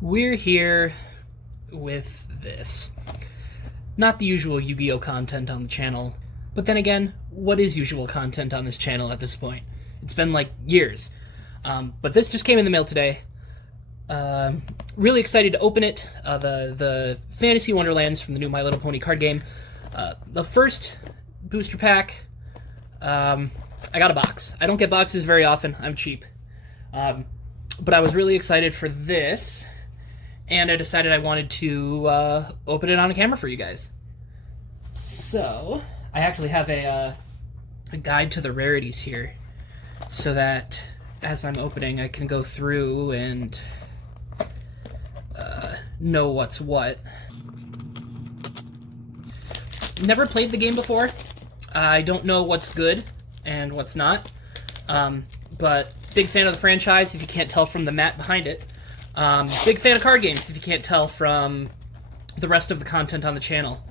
We're here with this. Not the usual Yu-Gi-Oh content on the channel, but then again, what is usual content on this channel at this point? It's been like years. But this just came in the mail today. Really excited to open it. The Fantasy Wonderlands from the new My Little Pony card game. The first booster pack, I got a box. I don't get boxes very often. I'm cheap. But I was really excited for this, and I decided I wanted to open it on a camera for you guys. So, I actually have a guide to the rarities here, so that as I'm opening, I can go through and know what's what. Never played the game before. I don't know what's good and what's not. But big fan of the franchise, if you can't tell from the mat behind it. Big fan of card games, if you can't tell from the rest of the content on the channel.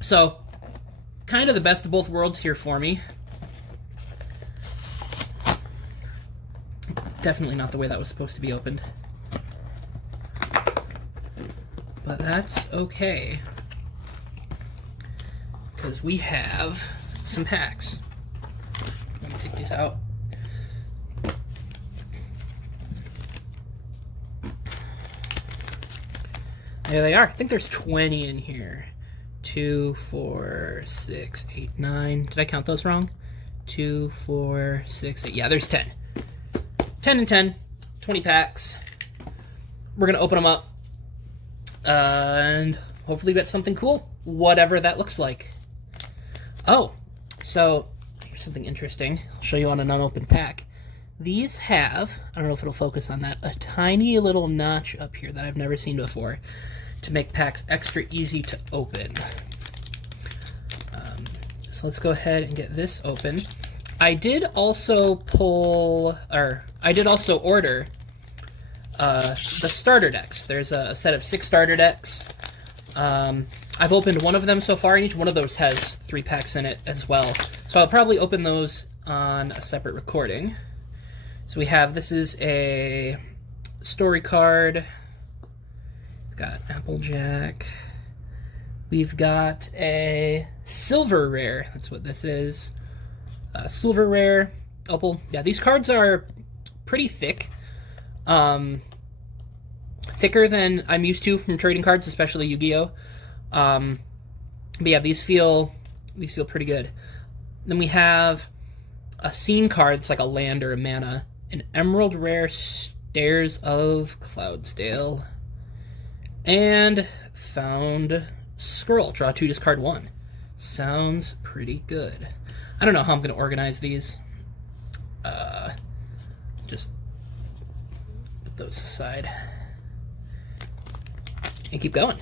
So, kind of the best of both worlds here for me. Definitely not the way that was supposed to be opened. But that's okay, because we have some packs. Let me take these out. There they are. I think there's 20 in here. 2, 4, 6, 8, 9. Did I count those wrong? 2, 4, 6, 8. Yeah, there's 10. 10 and 10. 20 packs. We're going to open them up. And hopefully get something cool. Whatever that looks like. Oh, so here's something interesting. I'll show you on an unopened pack. These have, I don't know if it'll focus on that, a tiny little notch up here that I've never seen before to make packs extra easy to open. So let's go ahead and get this open. I did also order the starter decks. There's a set of 6 starter decks. I've opened one of them so far, and each one of those has 3 packs in it as well. So I'll probably open those on a separate recording. So we have, this is a story card. We've got Applejack. We've got a silver rare. That's what this is. Silver rare. Opal. Yeah, these cards are pretty thick. Thicker than I'm used to from trading cards, especially Yu-Gi-Oh. But yeah, these feel pretty good. Then we have a scene card. It's like a land or a mana. An emerald rare, Stairs of Cloudsdale. And found scroll. Draw 2, discard 1. Sounds pretty good. I don't know how I'm going to organize these. Just put those aside. And keep going.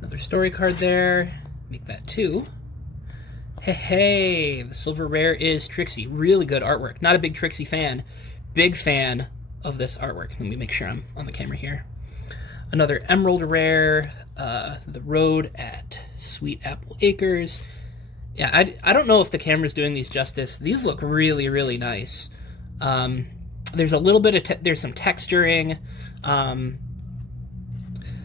Another story card there. Make that 2. Hey, the silver rare is Trixie. Really good artwork. Not a big Trixie fan. Big fan of this artwork. Let me make sure I'm on the camera here. Another emerald rare, The Road at Sweet Apple Acres. Yeah, I don't know if the camera's doing these justice. These look really, really nice. There's a little bit of there's some texturing.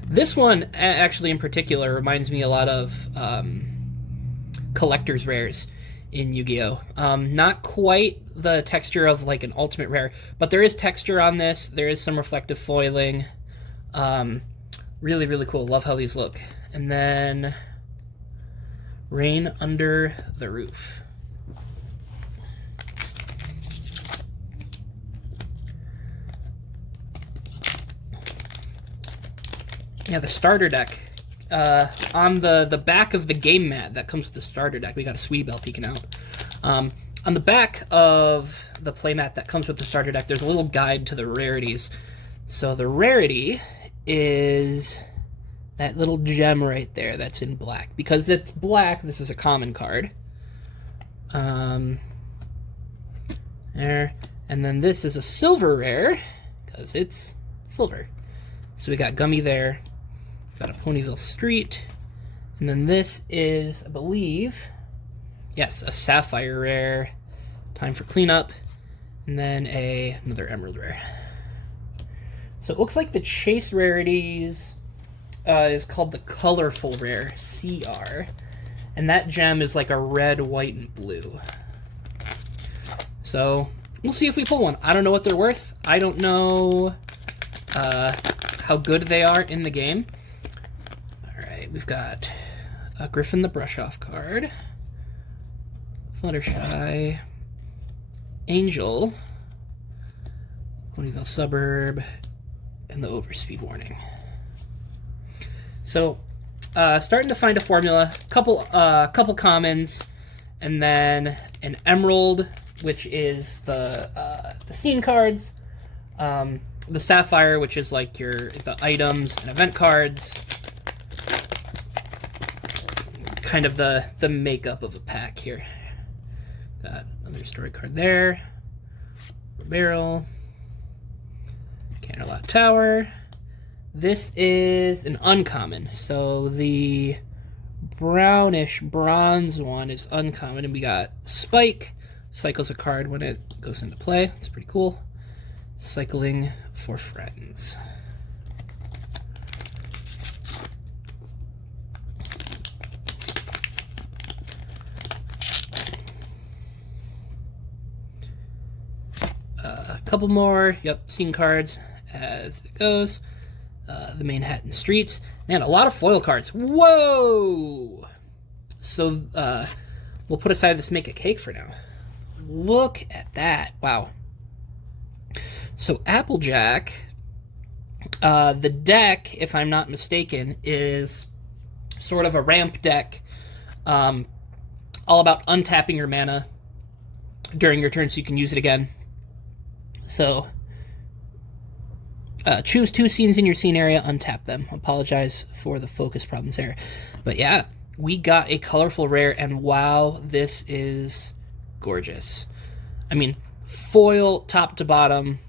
This one, actually in particular, reminds me a lot of collector's rares in Yu-Gi-Oh! Not quite the texture of like an ultimate rare, but there is texture on this. There is some reflective foiling. Really, really cool. Love how these look. And then Rain Under the Roof. Yeah, the starter deck. On the back of the game mat that comes with the starter deck, we got a Sweetie Belle peeking out. On the back of the playmat that comes with the starter deck, there's a little guide to the rarities. So the rarity is that little gem right there that's in black. Because it's black, this is a common card. There. And then this is a silver rare, because it's silver. So we got Gummy there. Got a Ponyville Street. And then this is, I believe, yes, a Sapphire rare. Time for cleanup. And then another Emerald rare. So it looks like the Chase Rarities is called the Colorful Rare, CR. And that gem is like a red, white, and blue. So we'll see if we pull one. I don't know what they're worth. I don't know how good they are in the game. Alright, we've got a Griffin the Brush-Off card. Fluttershy. Angel. Ponyville Suburb. And the Overspeed Warning. So, starting to find a formula. Couple commons. And then an Emerald, which is the scene cards. The Sapphire, which is like the items and event cards. Kind of the makeup of a pack here. Got another story card there. Barrel. Canterlot Tower. This is an uncommon. So the brownish bronze one is uncommon. And we got Spike. Cycles a card when it goes into play. It's pretty cool. Cycling for Friends. A couple more. Yep, scene cards as it goes. The Manhattan Streets. Man, a lot of foil cards. Whoa! So, we'll put aside this Make a Cake for now. Look at that. Wow. So, Applejack, the deck, if I'm not mistaken, is sort of a ramp deck, all about untapping your mana during your turn so you can use it again. So, choose 2 scenes in your scene area, untap them. Apologize for the focus problems there. But yeah, we got a colorful rare, and wow, this is gorgeous. I mean, foil top to bottom,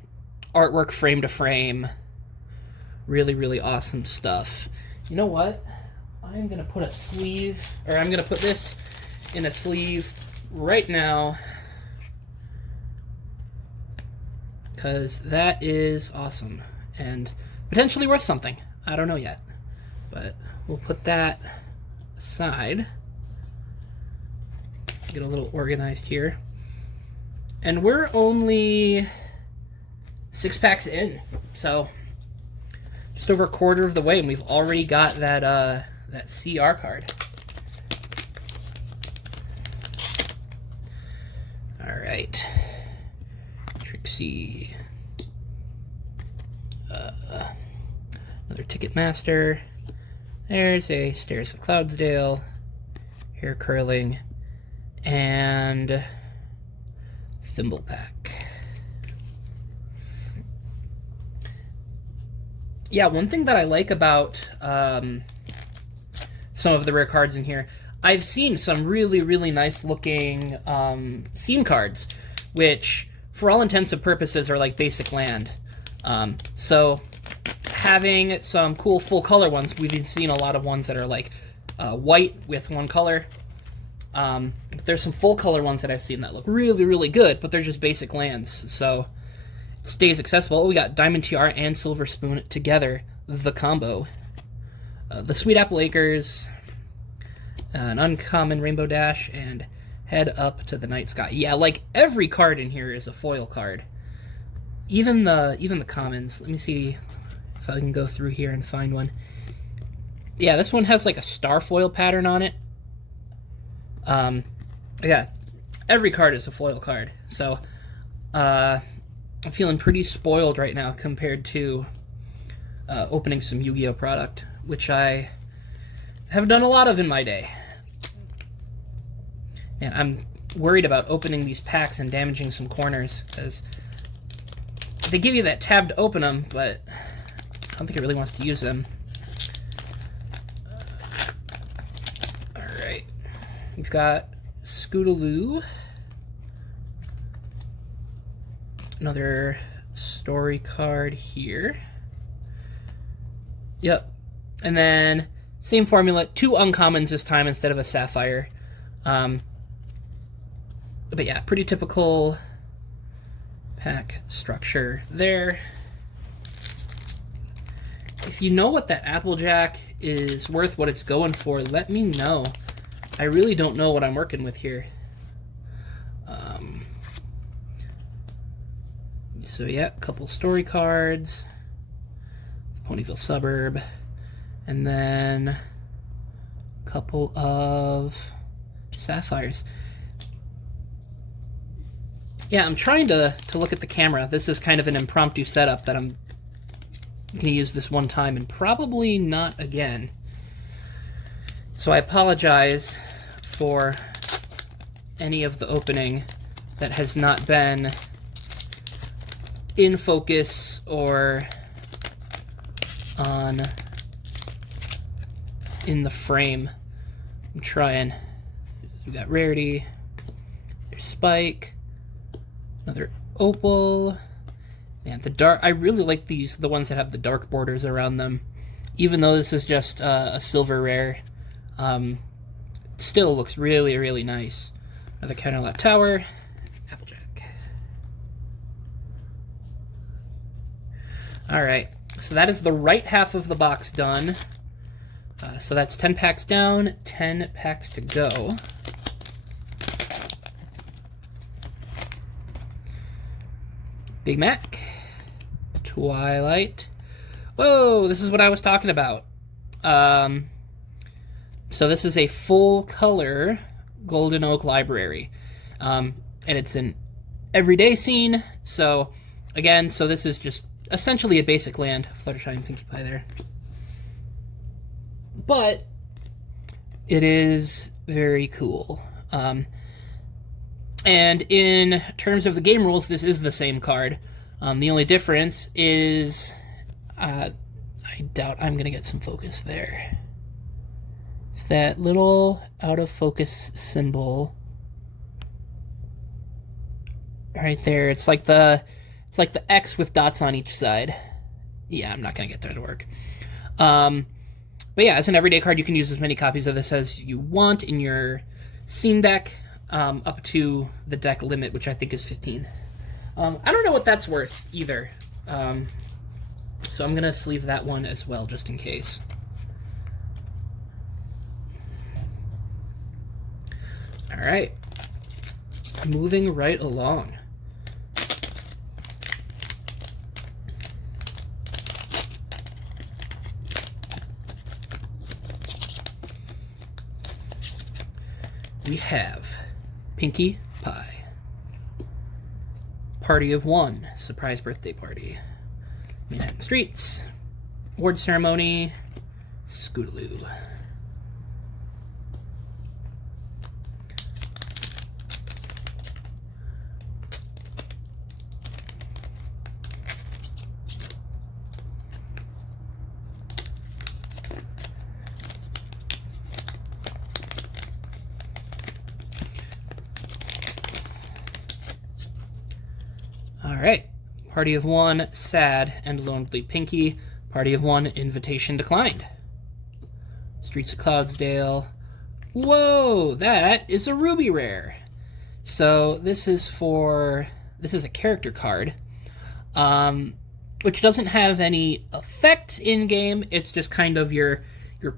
artwork frame to frame. Really, really awesome stuff. You know what? I'm going to put a sleeve, or I'm going to put this in a sleeve right now, because that is awesome and potentially worth something. I don't know yet, but we'll put that aside. Get a little organized here. And we're only 6 packs in, so just over a quarter of the way, and we've already got that that CR card. All right, Trixie. Another Ticketmaster. There's a Stairs of Cloudsdale, Hair Curling, and Thimble Pack. Yeah, one thing that I like about some of the rare cards in here, I've seen some really, really nice looking scene cards, which for all intents and purposes are like basic land. So having some cool full color ones, we've seen a lot of ones that are like white with one color. There's some full color ones that I've seen that look really, really good, but they're just basic lands, so it stays accessible. We got Diamond Tiara and Silver Spoon together, the combo. The Sweet Apple Acres, an uncommon Rainbow Dash, and Head Up to the Night Sky. Yeah, like every card in here is a foil card. Even the commons. Let me see if I can go through here and find one. Yeah, this one has like a star foil pattern on it. Yeah, every card is a foil card. So, I'm feeling pretty spoiled right now compared to opening some Yu-Gi-Oh product, which I have done a lot of in my day. And I'm worried about opening these packs and damaging some corners, because they give you that tab to open them, but I don't think it really wants to use them. Alright. We've got Scootaloo. Another story card here. Yep. And then same formula, 2 uncommons this time instead of a sapphire. But yeah, pretty typical pack structure there. If you know what that Applejack is worth, what it's going for, let me know. I really don't know what I'm working with here. So yeah, a couple story cards, Ponyville Suburb, and then a couple of sapphires. Yeah, I'm trying to look at the camera. This is kind of an impromptu setup that I'm going to use this one time and probably not again. So I apologize for any of the opening that has not been in focus or on in the frame. I'm trying. We got Rarity, there's Spike, another Opal. Man, the dark, I really like these, the ones that have the dark borders around them. Even though this is just a silver rare, it still looks really, really nice. Another Counterlap Tower, Applejack. Alright, so that is the right half of the box done. So that's 10 packs down, 10 packs to go. Big Mac, Twilight. Whoa, this is what I was talking about. So this is a full color Golden Oak Library. And it's an everyday scene. So again, so this is just essentially a basic land. Fluttershy and Pinkie Pie there. But it is very cool. And in terms of the game rules, this is the same card. The only difference is, I doubt I'm going to get some focus there. It's that little out of focus symbol right there. It's like the X with dots on each side. Yeah, I'm not going to get there to work. But yeah, as an everyday card, you can use as many copies of this as you want in your scene deck, up to the deck limit, which I think is 15. I don't know what that's worth either. So I'm going to sleeve that one as well, just in case. All right. Moving right along. We have Pinkie Pie, Party of One, Surprise Birthday Party, Manhattan Streets, Award Ceremony, Scootaloo. Alright, Party of One, Sad and Lonely Pinkie. Party of One, Invitation Declined. Streets of Cloudsdale. Whoa, that is a Ruby Rare. So this is a character card, which doesn't have any effect in-game. It's just kind of your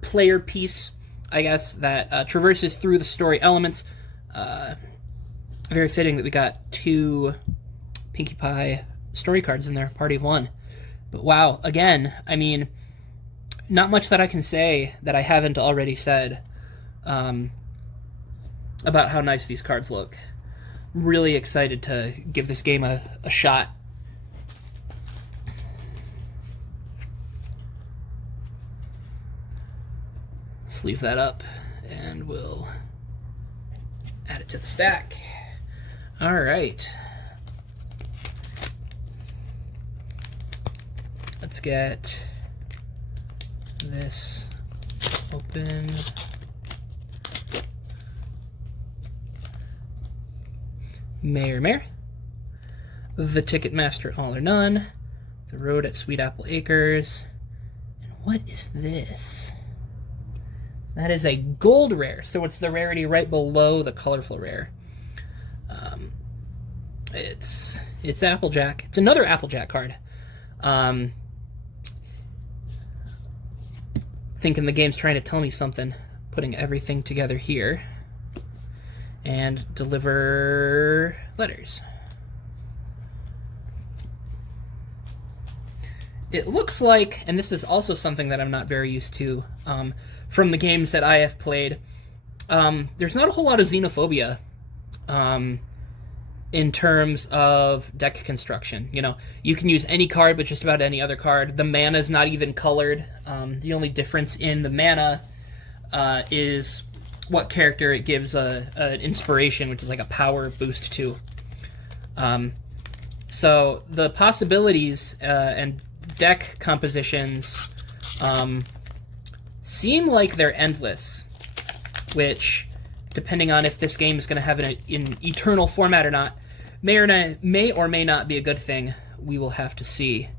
player piece, I guess, that traverses through the story elements. Very fitting that we got 2 Pinkie Pie story cards in there, Party of One. But wow, again, I mean, not much that I can say that I haven't already said about how nice these cards look. I'm really excited to give this game a shot. Sleeve that up, and we'll add it to the stack. All right. Let's get this open. Mayor, The Ticketmaster All or None, The Road at Sweet Apple Acres, and What is this? That is a gold rare, so it's the rarity right below the colorful rare. It's Applejack. It's another Applejack card. Thinking the game's trying to tell me something. Putting everything together here. And deliver letters. It looks like, and this is also something that I'm not very used to from the games that I have played, there's not a whole lot of xenophobia in terms of deck construction. You know, you can use any card, but just about any other card. The mana is not even colored. The only difference in the mana is what character it gives an inspiration, which is like a power boost to. So the possibilities and deck compositions seem like they're endless, which, depending on if this game is going to have an eternal format or not, may or may not be a good thing. We will have to see.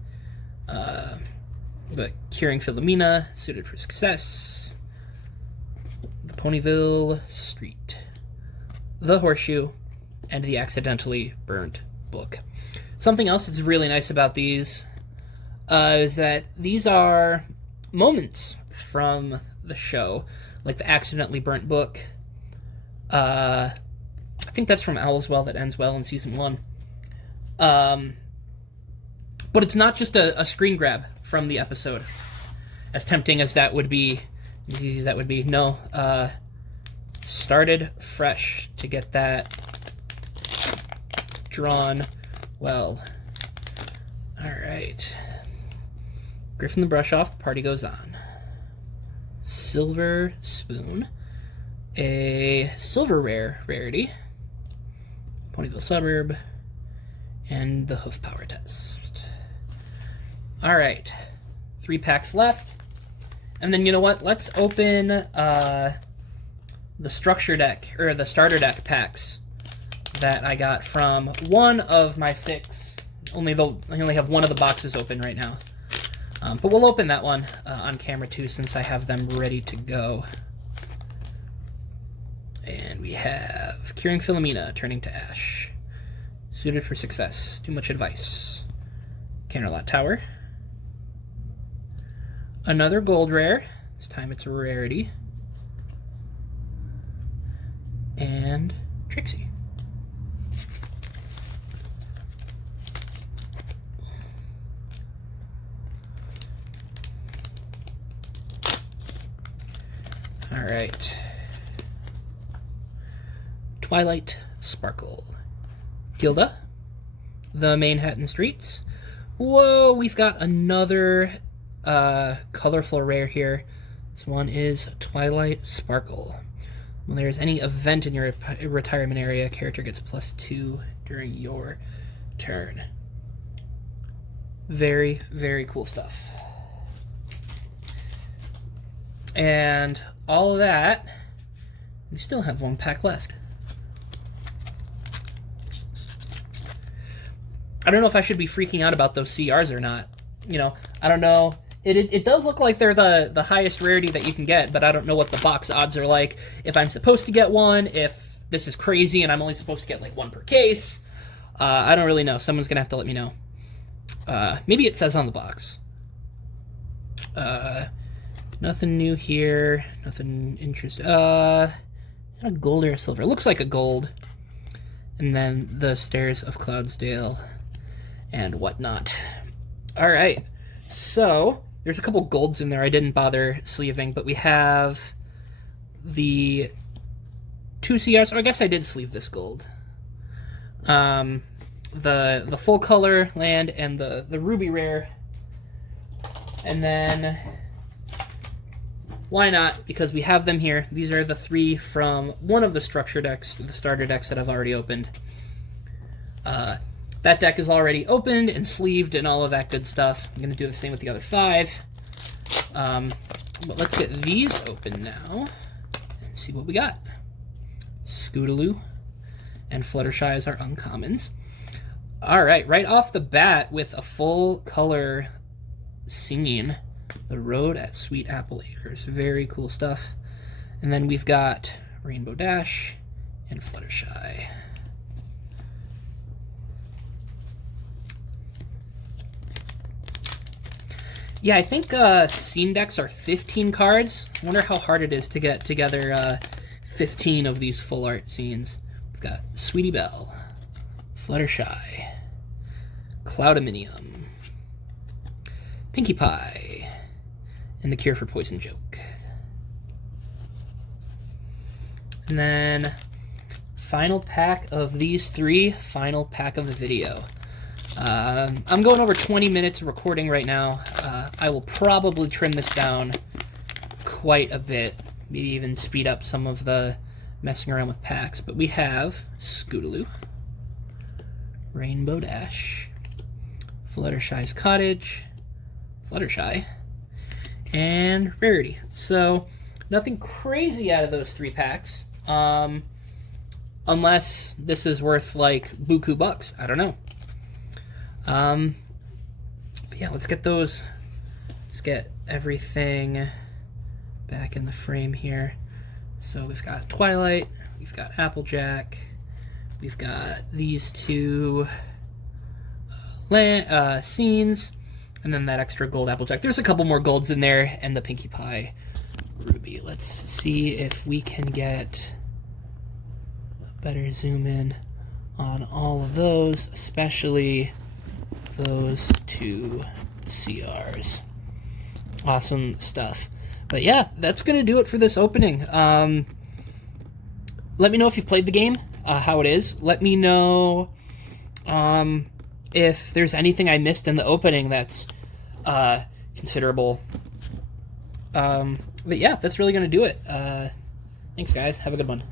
But Curing Philomena, Suited for Success, the Ponyville Street, the Horseshoe, and the Accidentally Burnt Book. Something else that's really nice about these is that these are moments from the show, like the Accidentally Burnt Book. I think that's from Owl's Well That Ends Well in Season 1. But it's not just a screen grab from the episode, as tempting as that would be, as easy as that would be. No, started fresh to get that drawn well. Alright. Griffin the Brush Off, the party goes on. Silver Spoon. A silver rare rarity. Ponyville Suburb. And the Hoof Power Test. Alright. 3 packs left. And then, you know what? Let's open the structure deck, or the starter deck packs that I got from one of my 6. I only have one of the boxes open right now. But we'll open that one on camera too, since I have them ready to go. And we have Curing Philomena, Turning to Ash. Suited for Success, Too Much Advice. Canterlot Tower. Another gold rare. This time it's a rarity. And Trixie. Alright. Twilight Sparkle. Gilda. The Manhattan Streets. Whoa, we've got another colorful rare here. This one is Twilight Sparkle. When there's any event in your retirement area, a character gets +2 during your turn. Very, very cool stuff. And all of that, we still have 1 pack left. I don't know if I should be freaking out about those CRs or not. You know, I don't know. It does look like they're the highest rarity that you can get, but I don't know what the box odds are like. If I'm supposed to get one, if this is crazy and I'm only supposed to get like 1 per case. I don't really know. Someone's going to have to let me know. Maybe it says on the box. Nothing new here. Nothing interesting. Is that a gold or a silver? It looks like a gold. And then the Stairs of Cloudsdale and whatnot. All right. So there's a couple golds in there I didn't bother sleeving, but we have the 2 CRs. I guess I did sleeve this gold. The full color land and the ruby rare. And then why not? Because we have them here. These are the 3 from one of the structure decks, the starter decks that I've already opened. That deck is already opened and sleeved and all of that good stuff. I'm going to do the same with the other 5. But let's get these open now and see what we got. Scootaloo and Fluttershy as our uncommons. All right, right off the bat with a full color scene. The Road at Sweet Apple Acres. Very cool stuff. And then we've got Rainbow Dash and Fluttershy. Yeah, I think scene decks are 15 cards. I wonder how hard it is to get together 15 of these full art scenes. We've got Sweetie Belle, Fluttershy, Cloudominium, Pinkie Pie, and The Cure for Poison Joke. And then final pack of these three, final pack of the video. I'm going over 20 minutes of recording right now. I will probably trim this down quite a bit, maybe even speed up some of the messing around with packs. But we have Scootaloo, Rainbow Dash, Fluttershy's Cottage, Fluttershy, and Rarity. So nothing crazy out of those three packs, unless this is worth like buku bucks. I don't know. But yeah, let's get everything back in the frame here. So we've got Twilight, we've got Applejack, we've got these two scenes, and then that extra gold Applejack. There's a couple more golds in there, and the Pinkie Pie Ruby. Let's see if we can get a better zoom in on all of those, especially those two CRs. Awesome stuff. But yeah, that's going to do it for this opening. Let me know if you've played the game, how it is. Let me know if there's anything I missed in the opening that's considerable. But yeah, that's really going to do it. Thanks, guys. Have a good one.